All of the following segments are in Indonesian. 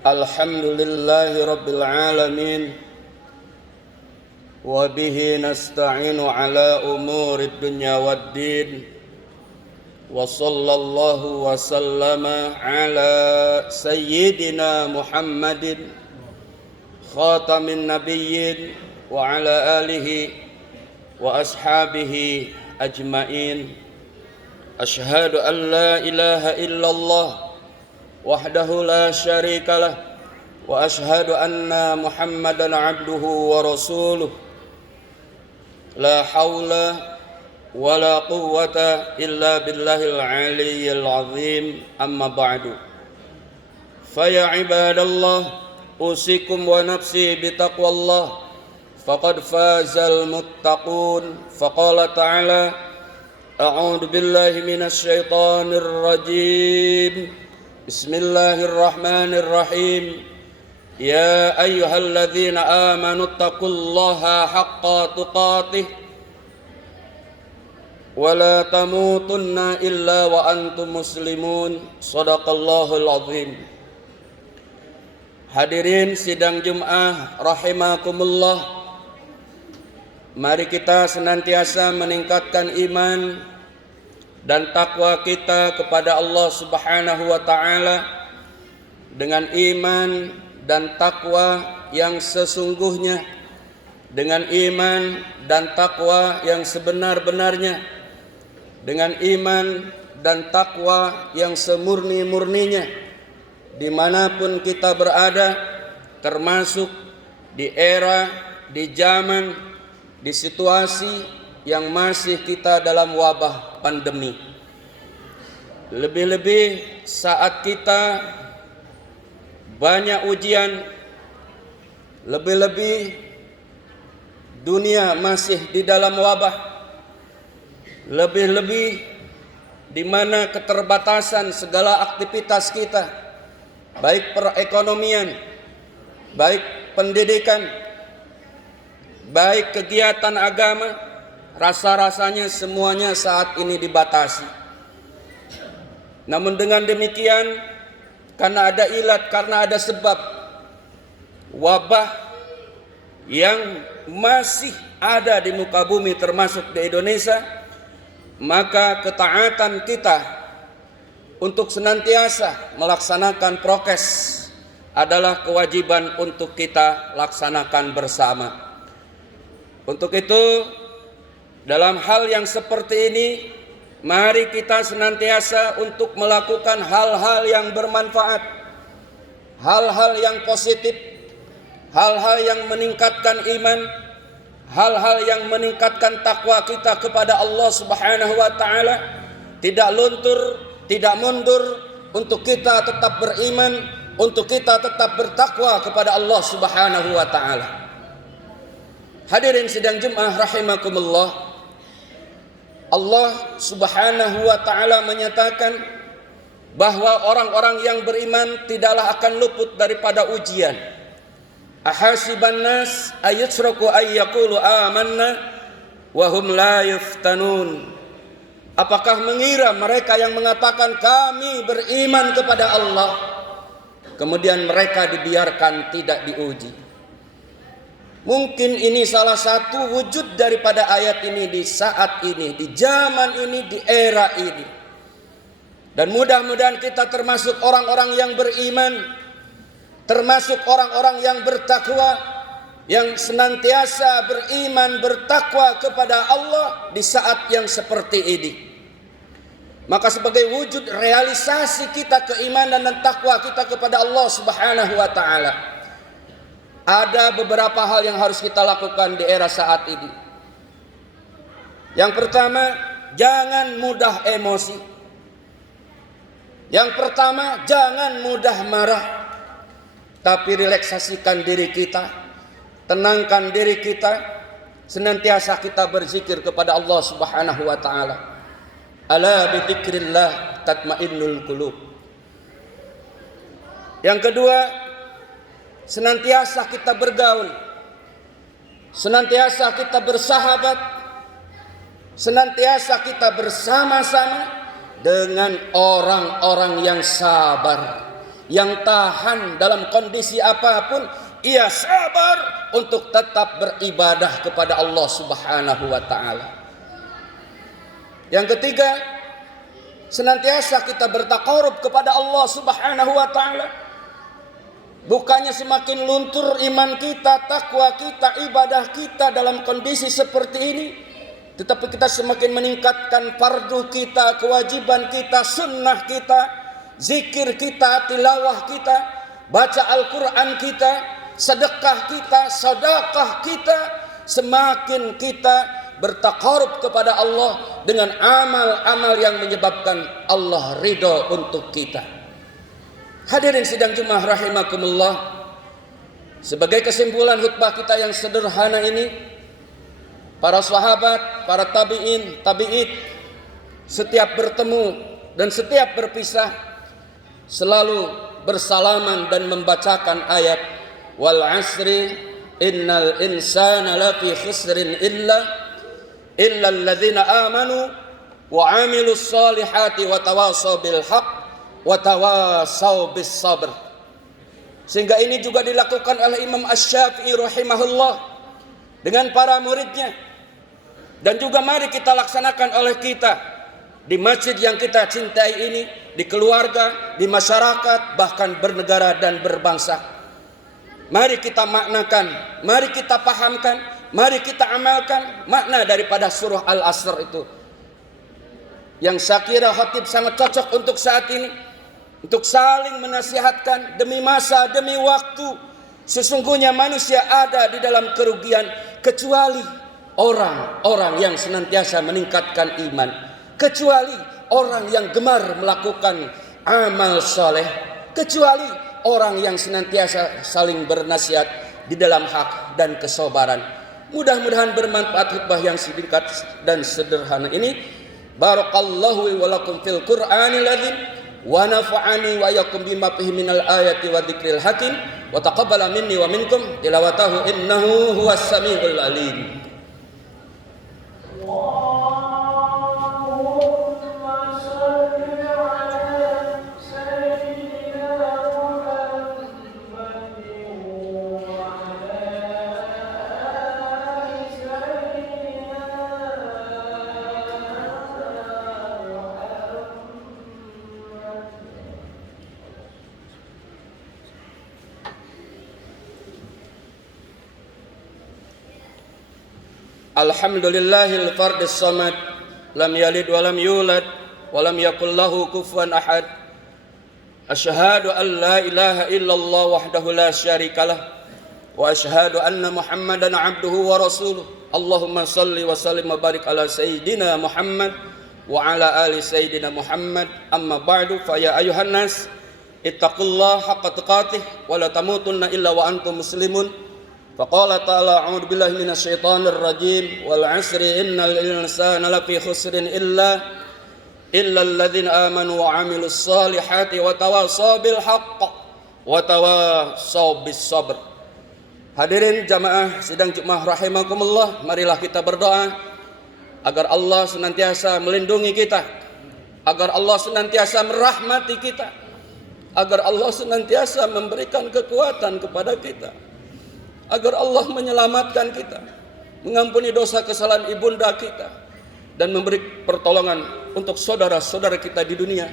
Alhamdulillahi Rabbil Alamin. Wa bihi nasta'inu ala umuri dunya waddin. Wa sallallahu wa sallama ala sayyidina Muhammadin khatamin nabiyyin wa ala alihi wa ashabihi ajma'in. Ashhadu an la ilaha illallah wahdahu la syarikalah wa ashhadu anna Muhammadan abduhu wa rasuluh. La hawla wa la quwwata illa billahil aliyyil azim. Amma ba'du. Fa ya ibadallah, usikum wa nafsi bitaqwallah, faqad fazal muttaqun. Faqala ta'ala, a'udzu billahi minasy syaithanir rajim. Bismillahirrahmanirrahim. Ya ayyuhalladzina amanu taqullaha haqqa tuqatih wa la tamutunna illa wa antum muslimun. Shadaqallahul azim. Hadirin sidang Jum'ah rahimakumullah, mari kita senantiasa meningkatkan iman dan takwa kita kepada Allah Subhanahu wa ta'ala dengan iman dan takwa yang sesungguhnya, dengan iman dan takwa yang sebenar-benarnya, dengan iman dan takwa yang semurni-murninya dimanapun kita berada, termasuk di era, di zaman, di situasi yang masih kita dalam wabah pandemi. Lebih-lebih saat kita banyak ujian, lebih-lebih dunia masih di dalam wabah, lebih-lebih di mana keterbatasan segala aktivitas kita, baik perekonomian, baik pendidikan, baik kegiatan agama, rasa-rasanya semuanya saat ini dibatasi. Namun dengan demikian, karena ada ilat, karena ada sebab, wabah yang masih ada di muka bumi termasuk di Indonesia, maka ketaatan kita untuk senantiasa melaksanakan prokes adalah kewajiban untuk kita laksanakan bersama. Untuk itu, dalam hal yang seperti ini, mari kita senantiasa untuk melakukan hal-hal yang bermanfaat, hal-hal yang positif, hal-hal yang meningkatkan iman, hal-hal yang meningkatkan takwa kita kepada Allah Subhanahu wa ta'ala. Tidak luntur, tidak mundur, untuk kita tetap beriman, untuk kita tetap bertakwa kepada Allah Subhanahu wa ta'ala. Hadirin sidang Jum'ah rahimakumullah, Allah Subhanahu wa ta'ala menyatakan bahwa orang-orang yang beriman tidaklah akan luput daripada ujian. Ahasiban nas ayutsraku ayyaqulu amanna wa hum la yuftanun. Apakah mengira mereka yang mengatakan kami beriman kepada Allah, kemudian mereka dibiarkan tidak diuji? Mungkin ini salah satu wujud daripada ayat ini di saat ini, di zaman ini, di era ini. Dan mudah-mudahan kita termasuk orang-orang yang beriman, termasuk orang-orang yang bertakwa, yang senantiasa beriman, bertakwa kepada Allah di saat yang seperti ini. Maka sebagai wujud realisasi kita keimanan dan takwa kita kepada Allah Subhanahu wa ta'ala, ada beberapa hal yang harus kita lakukan di era saat ini. Yang pertama, jangan mudah emosi. Yang pertama, jangan mudah marah, tapi relaksasikan diri kita, tenangkan diri kita, senantiasa kita berzikir kepada Allah Subhanahu wa ta'ala. Ala bidzikrillah tatmainnul qulub. Yang kedua, senantiasa kita bergaul, senantiasa kita bersahabat, senantiasa kita bersama-sama dengan orang-orang yang sabar, yang tahan dalam kondisi apapun, ia sabar untuk tetap beribadah kepada Allah Subhanahu wa taala. Yang ketiga, senantiasa kita bertaqarrub kepada Allah Subhanahu wa taala. Bukannya semakin luntur iman kita, takwa kita, ibadah kita dalam kondisi seperti ini, tetapi kita semakin meningkatkan fardu kita, kewajiban kita, sunnah kita, zikir kita, tilawah kita, baca Al-Quran kita, sedekah kita, sedekah kita. Semakin kita bertaqarrub kepada Allah dengan amal-amal yang menyebabkan Allah ridho untuk kita. Hadirin sidang Jumat rahimakumullah, sebagai kesimpulan khutbah kita yang sederhana ini, para sahabat, para tabi'in, tabi'id, setiap bertemu dan setiap berpisah selalu bersalaman dan membacakan ayat wal asri innal insana lafi khusrin illa alladzina amanu wa amilus solihati wa tawasaw bil haqq wa tawasaw bis sabr. Sehingga ini juga dilakukan oleh Imam Asy-Syafi'i rahimahullah dengan para muridnya, dan juga mari kita laksanakan oleh kita di masjid yang kita cintai ini, di keluarga, di masyarakat, bahkan bernegara dan berbangsa. Mari kita maknakan, mari kita pahamkan, mari kita amalkan makna daripada surah Al-Asr itu, yang saya kira khatib sangat cocok untuk saat ini, untuk saling menasihatkan demi masa, demi waktu. Sesungguhnya manusia ada di dalam kerugian kecuali orang-orang yang senantiasa meningkatkan iman, kecuali orang yang gemar melakukan amal soleh, kecuali orang yang senantiasa saling bernasihat di dalam hak dan kesabaran. Mudah-mudahan bermanfaat khutbah yang singkat dan sederhana ini. Barakallahu wa lakum fil Qur'anil azim wa nafa'ani wa iyyakum bima fihi minal ayati wa dzikril hakim wa taqabbala minni wa minkum tilawatahu innahu huwas samiul alim. Alhamdulillahil fardis samad, lam yalid wa lam yulad wa lam yakul lahu kufuwan ahad. Asyhadu an la ilaha illallah wahdahu la syarikalah wa asyhadu anna Muhammadan abduhu wa rasuluh. Allahumma salli wa sallim wa barik ala sayyidina Muhammad wa ala ali sayyidina Muhammad. Amma ba'du, fa ya ayuhan nas ittaqullaha haqqa tuqatih wa la tamutunna illa wa antum muslimun. Faqala ta'ala a'udzu billahi minasyaitonir rajim wal 'asri innal insana lafi khusrin illa alladzina amanu wa 'amilus solihati wa tawasaw bil haqq wa tawasaw bis sabr. Hadirin jamaah sidang Jumat rahimakumullah, marilah kita berdoa agar Allah senantiasa melindungi kita, agar Allah senantiasa merahmati kita, agar Allah senantiasa memberikan kekuatan kepada kita, agar Allah menyelamatkan kita, mengampuni dosa kesalahan ibunda kita, dan memberi pertolongan untuk saudara-saudara kita di dunia,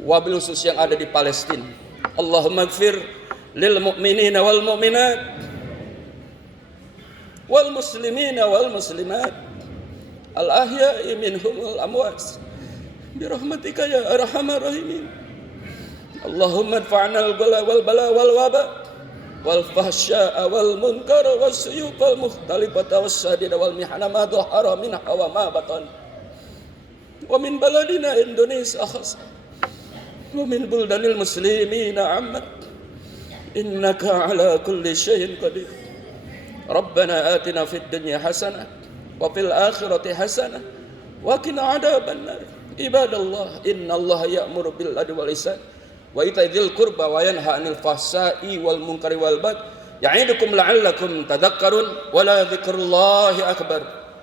wabil khusus yang ada di Palestina. Allahumma gfir lil mu'minina wal mu'minat wal muslimina wal muslimat al ahya'i minhum wal amwat bi rahmatika ya arhamar rahimin. Allahumma adfa'na al bala wal bala wal waba wal fahsya'a wal munkara was suyuq wal mukhtalifata was sadida wal mihana ma dhahara minha wa ma batan wa min baladina Indonesia khas wa min buldanil muslimina ammat innaka ala kulli syai'in qadir. Rabbana atina fid dunya hasanah wa fil akhirati hasanah wa qina adzaban nar. Ibadallah, innallaha ya'muru bil adli wal ihsan wa ita'i dzil qurba wa yanha 'anil fahsya'i wal munkari wal baghi ya'idukum la'allakum tadhakkarun wa la dzikrullahi akbar.